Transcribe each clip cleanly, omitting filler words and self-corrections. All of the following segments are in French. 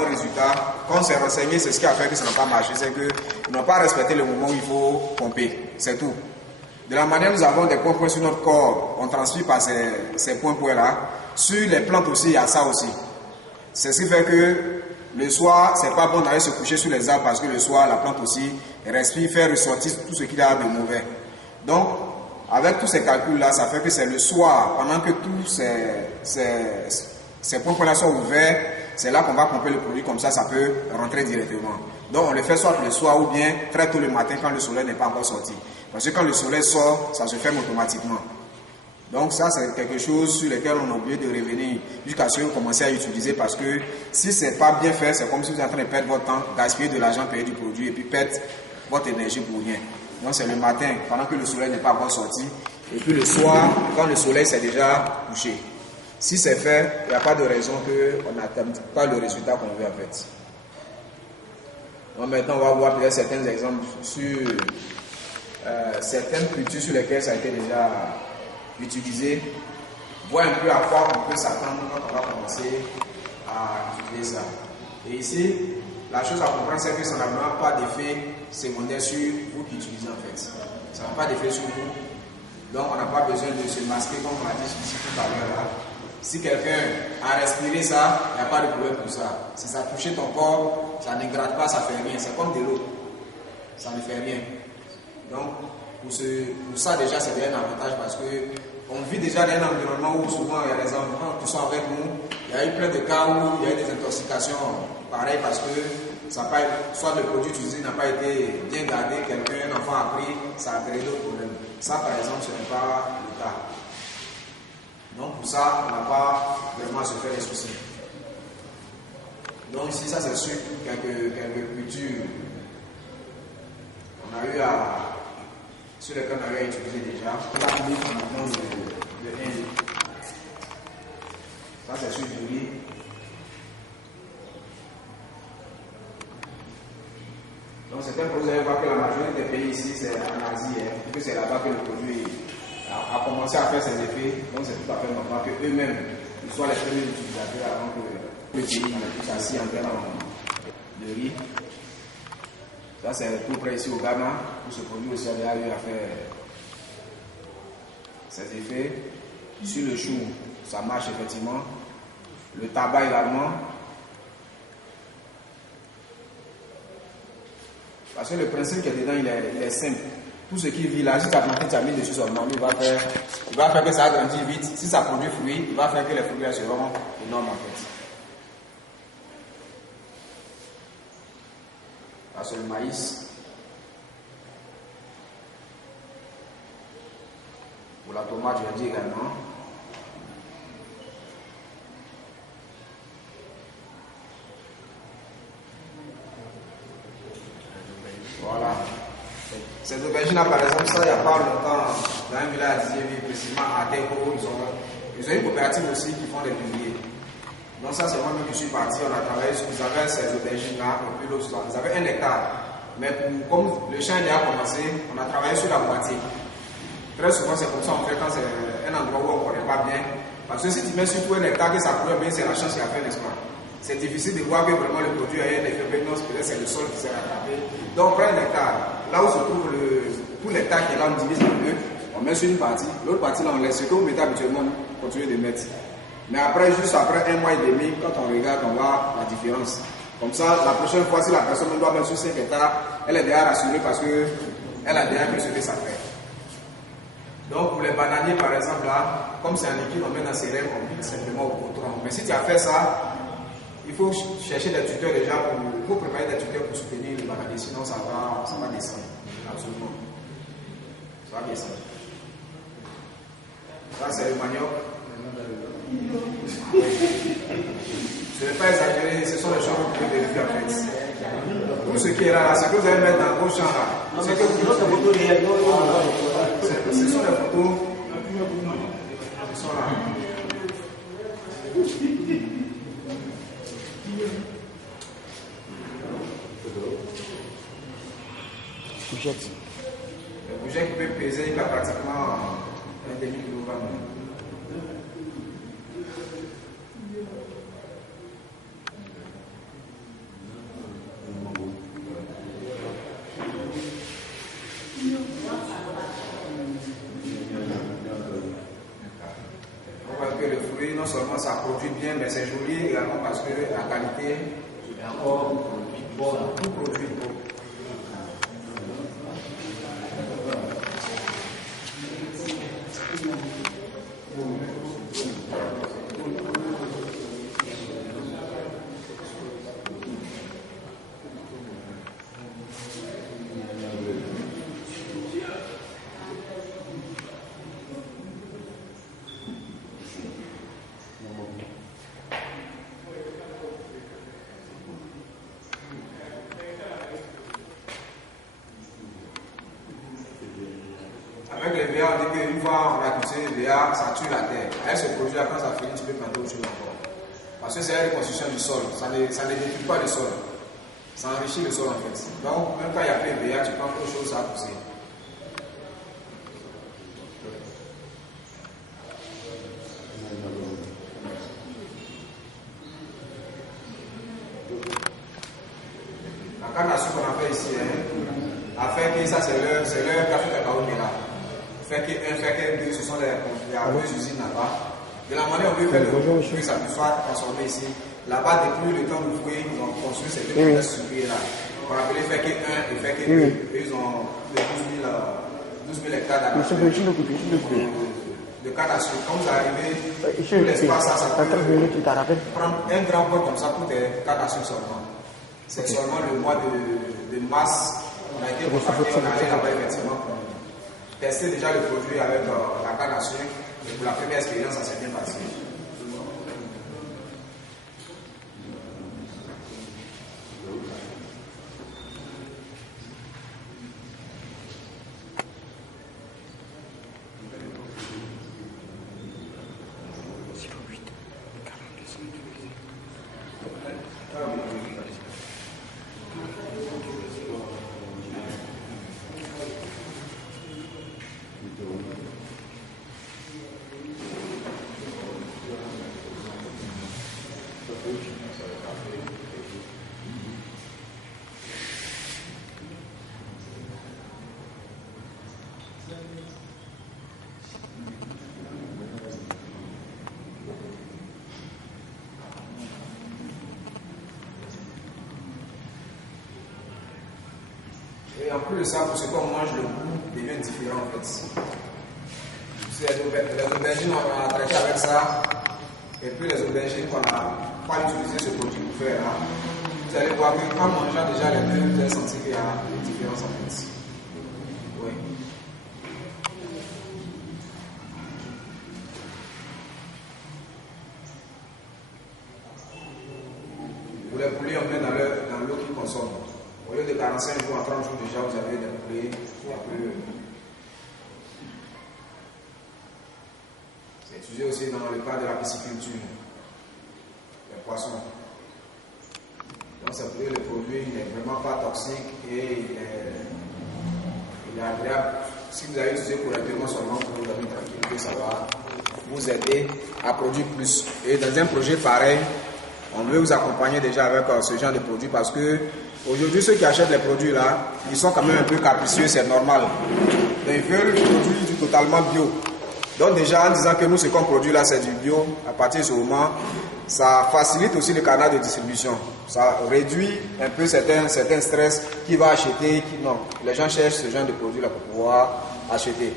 bon résultat. Quand on s'est renseigné, c'est ce qui a fait que ça n'a pas marché, c'est qu'ils n'ont pas respecté le moment où il faut pomper, c'est tout. De la manière nous avons des points sur notre corps, on transfère par ces points-là. Sur les plantes aussi, il y a ça aussi. C'est ce qui fait que le soir, c'est pas bon d'aller se coucher sur les arbres parce que le soir, la plante aussi respire, fait ressortir tout ce qu'il y a de mauvais. Donc, avec tous ces calculs-là, ça fait que c'est le soir, pendant que tous ces points-là sont ouverts, c'est là qu'on va pomper le produit, comme ça peut rentrer directement. Donc, on le fait soit le soir ou bien très tôt le matin quand le soleil n'est pas encore sorti. Parce que quand le soleil sort, ça se ferme automatiquement. Donc ça, c'est quelque chose sur lequel on a oublié de revenir jusqu'à ce que vous commencez à utiliser parce que si ce n'est pas bien fait, c'est comme si vous êtes en train de perdre votre temps, gaspiller de l'argent, payer du produit et puis perdre votre énergie pour rien. Donc c'est le matin, pendant que le soleil n'est pas encore sorti, et puis le soir, quand le soleil s'est déjà couché. Si c'est fait, il n'y a pas de raison qu'on n'atteigne pas le résultat qu'on veut en fait. Donc maintenant, on va voir peut-être certains exemples sur certaines cultures sur lesquelles ça a été déjà utilisé, voir un peu à quoi on peut s'attendre quand on va commencer à utiliser ça. Et ici, la chose à comprendre, c'est que ça n'a vraiment pas d'effet secondaire sur vous qui utilisez en fait. Ça n'a pas d'effet sur vous. Donc on n'a pas besoin de se masquer comme on a dit ici tout à l'heure là. Si quelqu'un a respiré ça, il n'y a pas de problème pour ça. Si ça touche ton corps, ça ne gratte pas, ça ne fait rien. C'est comme de l'eau. Ça ne fait rien. Donc, pour ça déjà, c'est un avantage parce qu'on vit déjà dans un environnement où souvent il y a des enfants qui sont avec nous. Il y a eu plein de cas où il y a eu des intoxications pareilles parce que ça pas, soit le produit utilisé n'a pas été bien gardé, un enfant a pris, ça a créé d'autres problèmes. Ça, par exemple, ce n'est pas le cas. Donc, pour ça, on n'a pas vraiment à se faire des soucis. Donc, ici, ça, c'est sur quelques cultures. On a eu sur lesquels on avait utilisé déjà. On a mis maintenant le Inde. Ça, c'est sur du riz. Donc, c'est un produit, vous allez voir que la majorité des pays ici, c'est en Asie, puisque c'est là-bas que le produit a commencé à faire ses effets. Donc, c'est tout à fait normal qu'eux-mêmes soient les premiers utilisateurs avant que le pays puisse assis en termes de riz. Ça, c'est tout près ici au Ghana, où ce produit aussi a déjà eu à faire ses effets. Sur le chou, ça marche effectivement. Le tabac également. Parce que le principe qui est dedans, il est simple. Tout ce qui vit là, si tu as planté, tu as mis dessus seulement, il va faire que ça agrandit vite. Si ça produit fruits, il va faire que les fruits seront énormes en fait. Là, c'est le maïs. Pour la tomate, je l'ai dit également. Voilà. Ces aubergines-là, par exemple, ça, il n'y a pas longtemps, dans un village précisément à Deko, ils ont une coopérative aussi qui font des piliers. Donc ça, c'est moi-même qui suis parti, on a travaillé sur, ils avaient ces aubergines-là, et puis l'autre, ils avaient 1 hectare. Mais comme le champ a commencé, on a travaillé sur la moitié. Très souvent, c'est comme ça, on fait quand c'est un endroit où on ne connaît pas bien. Parce que si tu mets sur tout 1 hectare que ça pourrait bien, c'est la chance qu'il a fait, n'est-ce pas? C'est difficile de voir que vraiment le produit a un effet prégnant, peut-être c'est le sol qui s'est rattrapé. Donc, on prend 1 hectare. Là où se trouve tout l'hectare qui est là, on divise en deux, on met sur une partie. L'autre partie, là, on laisse ce que vous mettez habituellement, continuer de mettre. Mais après, juste après 1 mois et demi, quand on regarde, on voit la différence. Comme ça, la prochaine fois, si la personne doit mettre sur 5 hectares, elle est déjà rassurée parce qu'elle a déjà vu ce que ça fait. Donc, pour les bananiers, par exemple, là, comme c'est un liquide, on met dans ses rêves, on pique simplement au tronc. Mais si tu as fait ça, il faut chercher des tuteurs déjà pour préparer des tuteurs pour soutenir le bananier, sinon ça va descendre. Absolument. Ça va descendre. Ça, c'est le manioc. Je ne vais pas exagérer, ce sont les choses que vous pouvez vérifier en fait. Tout ce qui est là, ce que vous allez mettre dans vos champs là, ce que vous ce sont les photos. Ce sont là. Le budget qui peut peser, il a pratiquement un demi-kilogramme. seulement ça produit bien, mais c'est joli également parce que la qualité est encore bonne. Tout produit beau. Avec les VA, on dit qu'une fois on a cultivé les VA, ça tue la terre. Avec ce produit-là, quand ça finit, tu peux planter autre chose encore. Parce que c'est la reconstruction du sol, ça ne détruit pas le sol. Ça enrichit le sol en fait. Donc, même quand il y a plus de VA, tu prends autre chose, ça va pousser. La canne à sucre qu'on a fait ici, a fait que ça c'est leur café cacao qui est là. Fait que 1, fait que 2, ce sont les deux usines là-bas. De la manière dont on veut faire le fruit, ça peut soit transformé ici. Là-bas, depuis le temps du fruit, ils ont construit ces deux sucriers là. On a appelé fait que 1 et fait que 2. Ils ont 12 000 hectares d'années. De canne à sucre. Quand vous arrivez, tout l'espace, ça peut prendre un grand pot comme ça pour des cannes à sucre seulement. C'est seulement le mois de mars, on a été contacté, on est allé là-bas effectivement pour tester déjà le produit avec la canne à sucre. Et pour la première expérience, ça s'est bien passé. Et en plus de ça, pour ce qu'on mange, le goût devient différent en fait. Les aubergines, on a traité avec ça. Et puis les aubergines qu'on n'a pas utilisé ce produit pour faire là. Vous allez voir qu'en mangeant déjà les deux, vous allez sentir qu'il y a une différence en fait. Oui. Pour les poulets, on met dans l'eau qu'ils consomment. Au lieu de 45 jours à 30 jours déjà, vous avez des poulets un peu. C'est utilisé aussi dans le cadre de la pisciculture. Les poissons. Donc ça peut le produit n'est vraiment pas toxique et il est agréable. Si vous avez utilisé correctement seulement pour vous donner tranquillité, ça va vous aider à produire plus. Et dans un projet pareil, on veut vous accompagner déjà avec ce genre de produits parce que aujourd'hui, ceux qui achètent les produits là, ils sont quand même un peu capricieux, c'est normal. Donc ils veulent des produits totalement bio. Donc déjà, en disant que nous, ce qu'on produit là, c'est du bio, à partir de ce moment, ça facilite aussi le canal de distribution. Ça réduit un peu certains stress qui va acheter. Non, les gens cherchent ce genre de produit là pour pouvoir acheter.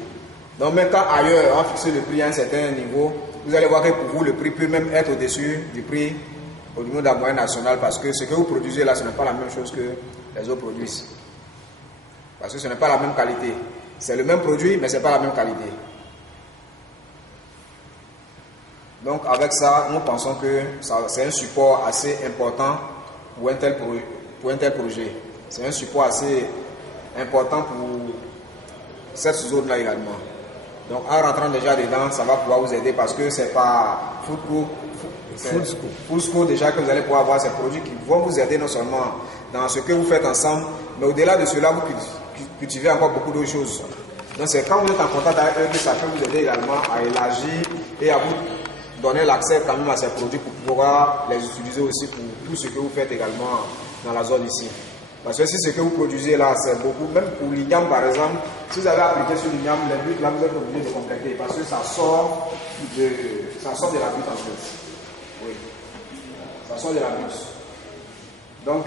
Donc même quand ailleurs, on fixe le prix à un certain niveau, vous allez voir que pour vous, le prix peut même être au-dessus du prix au niveau de la moyenne nationale parce que ce que vous produisez là, ce n'est pas la même chose que les autres produisent. Parce que ce n'est pas la même qualité. C'est le même produit, mais ce n'est pas la même qualité. Donc avec ça, nous pensons que c'est un support assez important pour un tel projet. C'est un support assez important pour cette zone-là également. Donc en rentrant déjà dedans, ça va pouvoir vous aider parce que c'est pas Full School déjà que vous allez pouvoir avoir ces produits qui vont vous aider non seulement dans ce que vous faites ensemble, mais au-delà de cela, vous cultivez encore beaucoup d'autres choses. Donc c'est quand vous êtes en contact avec eux que ça peut vous aider également à élargir et à vous donner l'accès quand même à ces produits pour pouvoir les utiliser aussi pour tout ce que vous faites également dans la zone ici. Parce que si ce que vous produisez là, c'est beaucoup, même pour l'igname par exemple, si vous avez appliqué sur l'igname, les buts là, vous êtes obligé de compléter parce que ça sort de la butte en fait. Oui. Ça sort de la butte. Donc,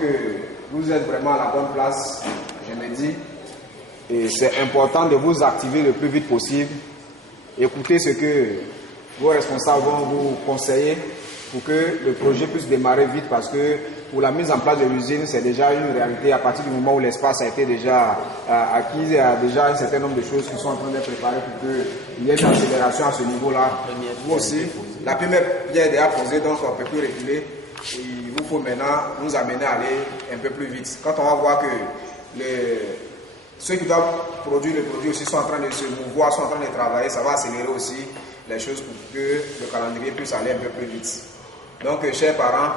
vous êtes vraiment à la bonne place, je me dis. Et c'est important de vous activer le plus vite possible. Écoutez ce que vos responsables vont vous conseiller pour que le projet puisse démarrer vite parce que pour la mise en place de l'usine, c'est déjà une réalité à partir du moment où l'espace a été déjà acquis. Il y a déjà un certain nombre de choses qui sont en train d'être préparées pour qu'il y ait une accélération à ce niveau-là. Vous aussi, la première pierre est déjà posée, donc on ne peut plus reculer. Il vous faut maintenant nous amener à aller un peu plus vite. Quand on va voir que ceux qui doivent produire le produit aussi sont en train de se mouvoir, sont en train de travailler, ça va accélérer aussi les choses pour que le calendrier puisse aller un peu plus vite. Donc, chers parents,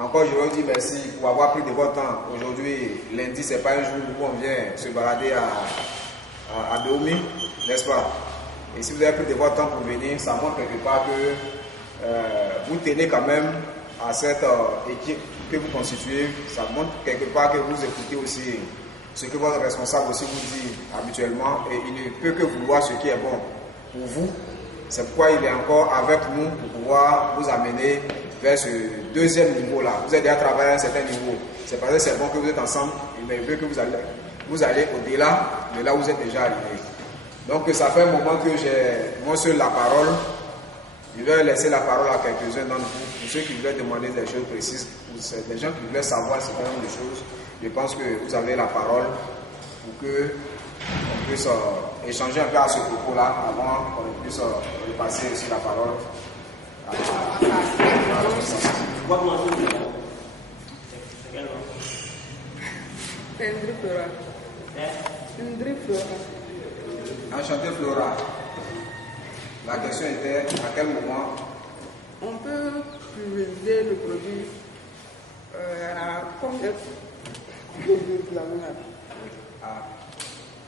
encore je vous dis merci pour avoir pris de votre temps. Aujourd'hui, lundi, ce n'est pas un jour où on vient se balader à Dahomey, n'est-ce pas? Et si vous avez pris de votre temps pour venir, ça montre quelque part que vous tenez quand même à cette équipe que vous constituez. Ça montre quelque part que vous écoutez aussi ce que votre responsable aussi vous dit habituellement. Et il ne peut que vouloir ce qui est bon pour vous. C'est pourquoi il est encore avec nous pour pouvoir vous amener vers ce deuxième niveau-là. Vous avez déjà travaillé à un certain niveau. C'est parce que c'est bon que vous êtes ensemble, mais il veut que vous allez au-delà de là où vous êtes déjà arrivé. Donc ça fait un moment que j'ai moi seul la parole. Je vais laisser la parole à quelques-uns d'entre vous, pour ceux qui veulent demander des choses précises, pour des gens qui veulent savoir ce genre de choses. Je pense que vous avez la parole pour que on puisse échanger un peu à ce propos-là avant qu'on puisse passer aussi la parole à la Enchanté Flora. La question était à quel moment on peut pulvériser le produit à combien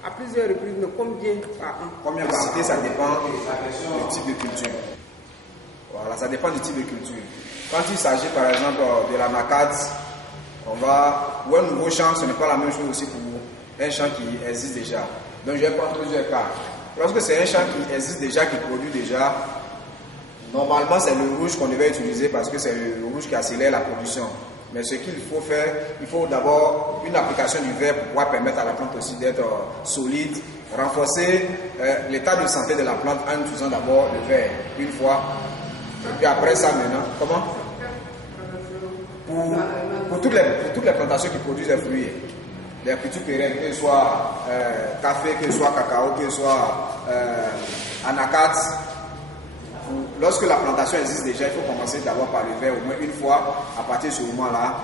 à plusieurs reprises, mais combien par an? Combien de quantité, ça dépend du type de culture. Voilà, ça dépend du type de culture. Quand il s'agit par exemple de l'anacate, pour un nouveau champ, ce n'est pas la même chose aussi pour un champ qui existe déjà. Donc je vais prendre plusieurs cas. Lorsque c'est un champ qui existe déjà, qui produit déjà, normalement c'est le rouge qu'on devait utiliser parce que c'est le rouge qui accélère la production. Mais ce qu'il faut faire, il faut d'abord une application du verre pour pouvoir permettre à la plante aussi d'être solide, renforcer l'état de santé de la plante en utilisant d'abord le verre une fois. Et puis après ça maintenant, comment? Pour toutes les plantations qui produisent des fruits, les cultures pérennes, que ce soit café, que ce soit cacao, que ce soit anacate. Lorsque la plantation existe déjà, il faut commencer d'abord par le verre au moins une fois. À partir de ce moment-là,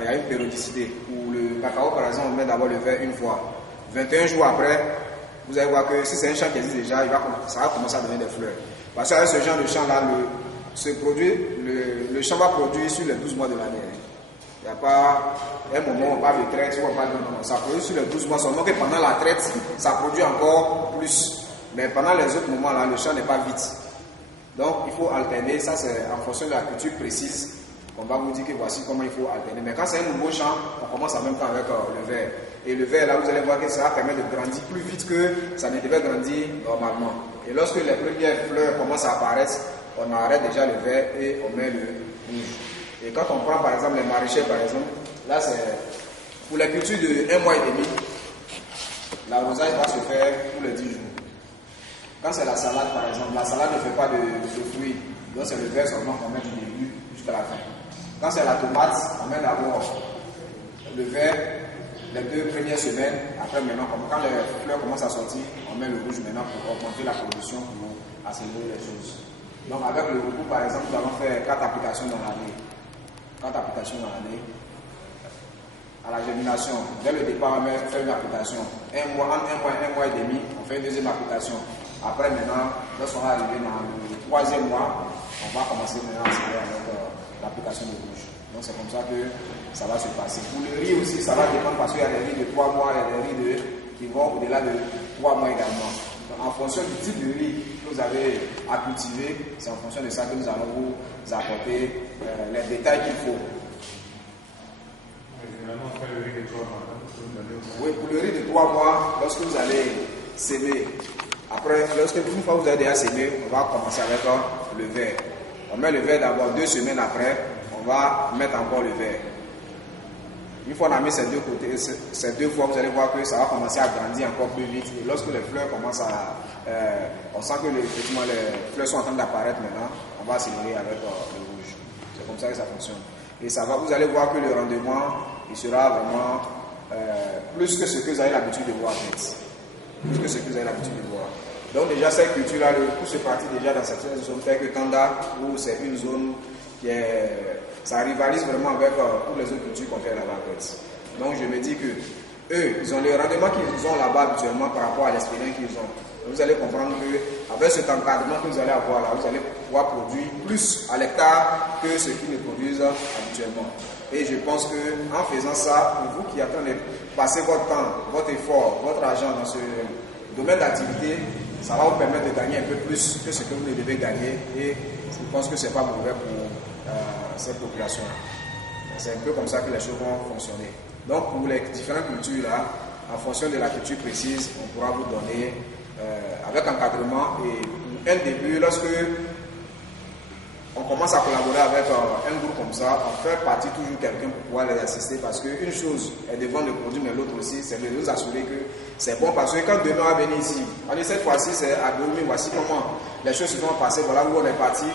il y a une périodicité. Pour le cacao, par exemple, on met d'abord le verre une fois. 21 jours après, vous allez voir que si c'est un champ qui existe déjà, ça va commencer à donner des fleurs. Parce qu'avec ce genre de champ-là, le champ va produire sur les 12 mois de l'année. Il n'y a pas un moment où on parle de traite, où on parle de non, ça produit sur les 12 mois, seulement que pendant la traite, ça produit encore plus. Mais pendant les autres moments, là, le champ n'est pas vide. Donc, il faut alterner. Ça, c'est en fonction de la culture précise qu'on va vous dire que voici comment il faut alterner. Mais quand c'est un nouveau champ, on commence en même temps avec le verre. Et le verre, là, vous allez voir que ça va permettre de grandir plus vite que ça ne devait grandir normalement. Et lorsque les premières fleurs commencent à apparaître, on arrête déjà le verre et on met le rouge. Et quand on prend par exemple les maraîchers, par exemple, là, c'est pour les cultures de 1 mois et demi, l'arrosage va se faire tous les 10 jours. Quand c'est la salade, par exemple, la salade ne fait pas de fruits. Donc c'est le verre seulement qu'on met du début jusqu'à la fin. Quand c'est la tomate, on met d'abord le verre les 2 premières semaines. Après, maintenant, quand les fleurs commencent à sortir, on met le rouge maintenant pour augmenter la production, pour accélérer les choses. Donc avec le rouge, par exemple, nous allons faire 4 applications dans l'année. 4 applications dans l'année. À la germination, dès le départ, on fait une application. Un mois et demi, on fait une deuxième application. Après, maintenant, lorsqu'on va arriver dans le 3e mois, on va commencer maintenant à accélérer avec l'application de rouge. Donc, c'est comme ça que ça va se passer. Pour le riz aussi, ça va dépendre parce qu'il y a des riz de 3 mois, il y a des riz qui vont au-delà de 3 mois également. Donc, en fonction du type de riz que vous avez à cultiver, c'est en fonction de ça que nous allons vous apporter les détails qu'il faut. Généralement, on fait le riz de 3 pour le riz de 3 mois, lorsque vous allez s'aimer, après, une fois que vous avez déjà sémé, on va commencer avec le verre. On met le verre d'abord, 2 semaines après, on va mettre encore le verre. Une fois qu'on a mis ces deux côtés, ces 2 fois, vous allez voir que ça va commencer à grandir encore plus vite. Et lorsque les fleurs commencent à... on sent que effectivement, les fleurs sont en train d'apparaître maintenant, on va accélérer avec le rouge. C'est comme ça que ça fonctionne. Et ça va, vous allez voir que le rendement, il sera vraiment plus que ce que vous avez l'habitude de voir en fait. Plus que ce que vous avez l'habitude de voir. Donc déjà, cette culture-là, le coup se partit déjà dans cette zone telle que Tanda, où c'est une zone qui est... Ça rivalise vraiment avec toutes les autres cultures qu'on fait là-bas en fait. Donc je me dis que eux, ils ont le rendement qu'ils ont là-bas habituellement par rapport à l'expérience qu'ils ont. Donc, vous allez comprendre qu'avec cet encadrement que vous allez avoir là, vous allez pouvoir produire plus à l'hectare que ce qu'ils ne produisent habituellement. Et je pense qu'en faisant ça, pour vous qui êtes en train de passer votre temps, votre effort, votre argent dans ce domaine d'activité, ça va vous permettre de gagner un peu plus que ce que vous devez gagner. Et je pense que ce n'est pas mauvais pour cette population. C'est un peu comme ça que les choses vont fonctionner. Donc pour les différentes cultures là, en fonction de la culture précise, on pourra vous donner avec encadrement et un début, lorsque on commence à collaborer avec un groupe comme ça, on fait partie toujours quelqu'un pour pouvoir les assister parce qu'une chose est de vendre le produit, mais l'autre aussi, c'est de nous assurer que c'est bon parce que quand demain on va venir ici, on dit cette fois-ci c'est à Dóomé, voici comment les choses se sont passées, voilà où on est parti.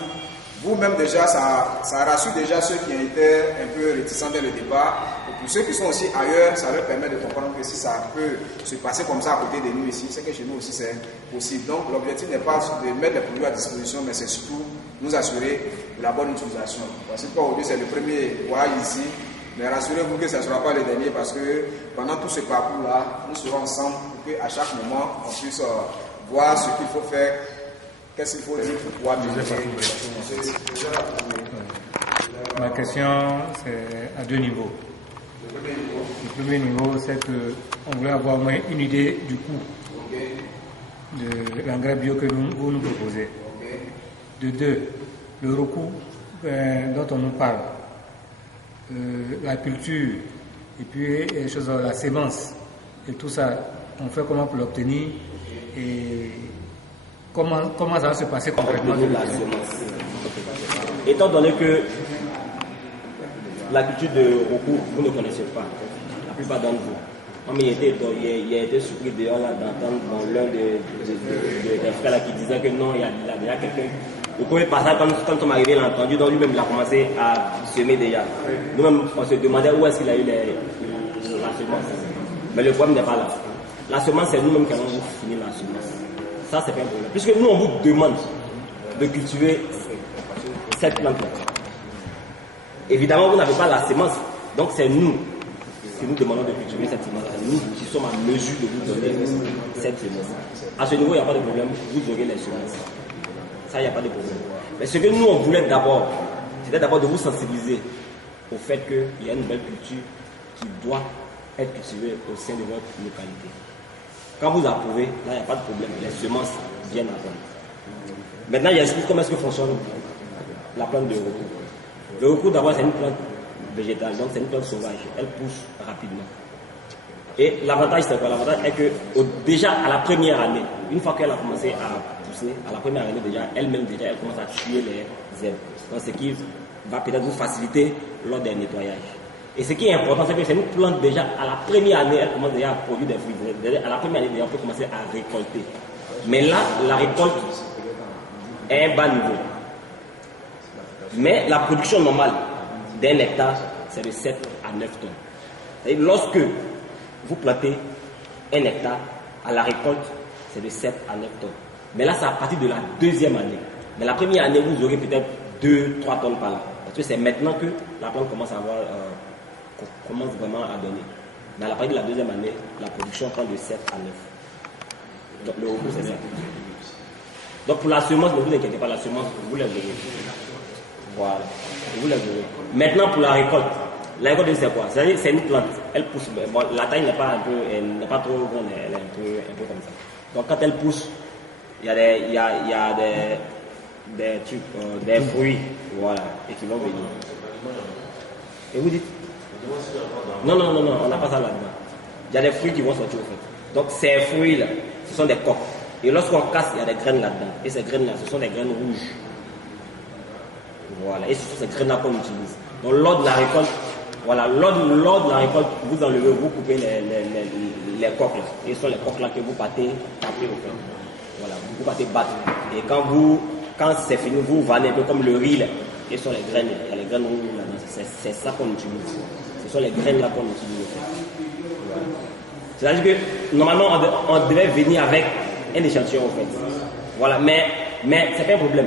Vous-même déjà, ça rassure déjà ceux qui étaient un peu réticents dès le départ. Et pour ceux qui sont aussi ailleurs, ça leur permet de comprendre que si ça peut se passer comme ça à côté de nous ici, c'est que chez nous aussi c'est possible. Donc l'objectif n'est pas de mettre les produits à disposition, mais c'est surtout nous assurer de la bonne utilisation. Parce que aujourd'hui c'est le premier voyage ici, mais rassurez-vous que ça ne sera pas le dernier parce que pendant tout ce parcours-là, nous serons ensemble pour qu'à chaque moment, on puisse voir ce qu'il faut faire. Qu'est-ce qu'il faut dire pour pouvoir Ma question, c'est à 2 niveaux. Le premier niveau, c'est qu'on voulait avoir au moins une idée du coût de l'engrais bio que vous nous proposez. De 2, le recours dont on nous parle, la culture, et puis la sémence, et tout ça, on fait comment pour l'obtenir et comment ça va se passer concrètement? Étant donné que la culture de recours, vous ne connaissez pas, la plupart d'entre vous. Il a été surpris dehors là d'entendre l'un des frères là qui disait que non, il y a déjà quelqu'un. Le premier passage, quand on est arrivé, il a entendu, donc lui-même il a commencé à semer déjà. Nous-mêmes, on se demandait où est-ce qu'il a eu la semence. Mais le problème n'est pas là. La semence, c'est nous-mêmes qui allons finir la semence. Ça, c'est pas un problème. Puisque nous, on vous demande de cultiver cette plante-là. Évidemment, vous n'avez pas la semence. Donc, c'est nous qui nous demandons de cultiver cette semence. C'est nous qui sommes en mesure de vous donner cette semence. À ce niveau, il n'y a pas de problème. Vous aurez les semences. Ça, il n'y a pas de problème. Mais ce que nous, on voulait d'abord, c'était d'abord de vous sensibiliser au fait qu'il y a une nouvelle culture qui doit être cultivée au sein de votre localité. Quand vous approuvez, là, il n'y a pas de problème. Les semences viennent à prendre. Maintenant, il y a comment est-ce que fonctionne la plante de recours. Le recours, d'abord, c'est une plante végétale, donc c'est une plante sauvage. Elle pousse rapidement. Et l'avantage, c'est quoi? L'avantage est que déjà, à la première année, une fois qu'elle a commencé à pousser, à la première année déjà, elle-même déjà, elle commence à tuer les herbes. Donc, ce qui va peut-être vous faciliter lors des nettoyages. Et ce qui est important, c'est que c'est une plante déjà, à la première année, elle commence déjà à produire des fruits. À la première année, déjà, on peut commencer à récolter. Mais là, la récolte est un bas niveau. Mais la production normale d'un hectare, c'est de 7 à 9 tonnes. Et lorsque vous plantez un hectare, à la récolte, c'est de 7 à 9 tonnes. Mais là, c'est à partir de la deuxième année. Mais la première année, vous aurez peut-être 2-3 tonnes par là. Parce que c'est maintenant que la plante commence vraiment à donner. Mais à la partir de la deuxième année, la production prend de 7 à 9. Donc le recours, c'est ça. Donc pour la semence, ne vous inquiétez pas, la semence, vous la verrez. Voilà, vous la verrez. Maintenant pour la récolte c'est quoi? C'est une plante, elle pousse. Bon, la taille n'est pas trop grande, elle est un peu comme ça. Donc quand elle pousse, il y a des trucs, des fruits, voilà, et qui vont venir. Et vous dites? Non, on n'a pas ça là-dedans. il y a des fruits qui vont sortir au fait. Donc ces fruits-là, ce sont des coques. Et lorsqu'on casse, il y a des graines là-dedans. Et ces graines-là, ce sont des graines rouges. Voilà. Et ce sont ces graines-là qu'on utilise. Donc lors de la récolte, voilà, lors de la récolte, vous enlevez, vous coupez les coques là. Et ce sont les coques là que vous partez taper au fait. Voilà, vous partez battre. Et quand c'est fini, vous vanez un peu comme le riz là. Et ce sont les graines, il y a les graines rouges là-dedans. C'est ça qu'on utilise. Ce sont les graines là qu'on utilise au fait. Voilà. C'est-à-dire que normalement on devait venir avec un échantillon en fait. Voilà, mais c'est pas un problème.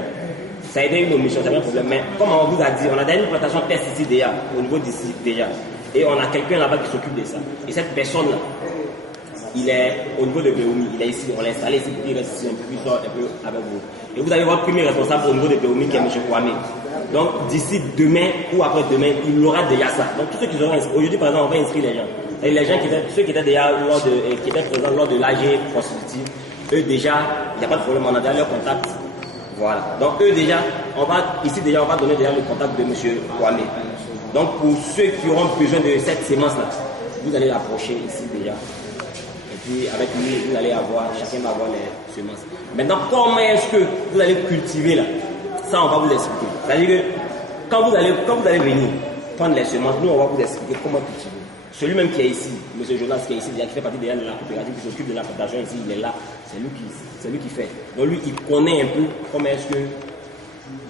Ça a été une omission, c'est pas un problème. Mais comme on vous a dit, on a déjà une plantation test ici déjà, au niveau d'ici déjà. Et on a quelqu'un là-bas qui s'occupe de ça. Et cette personne-là, il est au niveau de Béoumi, il est ici, on l'a installé ici, il reste ici un peu, il sort un peu avec vous. Et vous avez votre premier responsable au niveau de Béoumi qui est M. Kwame. Donc d'ici demain ou après-demain, il y aura déjà ça. Donc tous ceux qui auront inscrit, aujourd'hui par exemple, on va inscrire les gens. Et les gens ceux qui étaient déjà qui étaient présents lors de l'AG constitutif, eux déjà, il n'y a pas de problème, on a déjà leur contact. Voilà. Donc eux déjà, on va donner déjà le contact de M. Kwame. Donc pour ceux qui auront besoin de cette sémence-là, vous allez l'approcher ici déjà. Et puis avec lui, vous allez chacun va avoir les semences. Maintenant, comment est-ce que vous allez cultiver là? Ça, on va vous expliquer. C'est-à-dire que quand vous allez venir prendre les semences, nous on va vous expliquer comment cultiver. Celui-même qui est ici, M. Jonas qui est ici, qui fait partie de la coopérative, qui s'occupe de la plantation ici, il est là, c'est lui qui fait. Donc lui, il connaît un peu comment est-ce que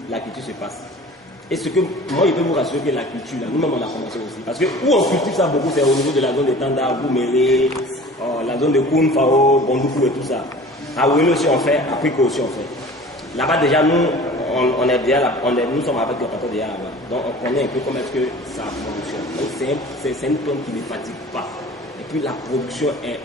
la culture se passe. Et ce que moi, je peux vous rassurer que la culture, là, nous-mêmes on a commencé aussi. Parce que où on cultive ça beaucoup, c'est au niveau de la zone de Tanda, Gouméré, la zone de Koun, Fao, Bondoukou et tout ça. À Ouélo aussi on fait, à Priko aussi on fait. Là-bas déjà, nous, on est déjà là, nous sommes avec le plateau déjà là-bas. Donc on connaît un peu comment est-ce que ça fonctionne. Donc c'est une plante qui ne fatigue pas. Et puis la production est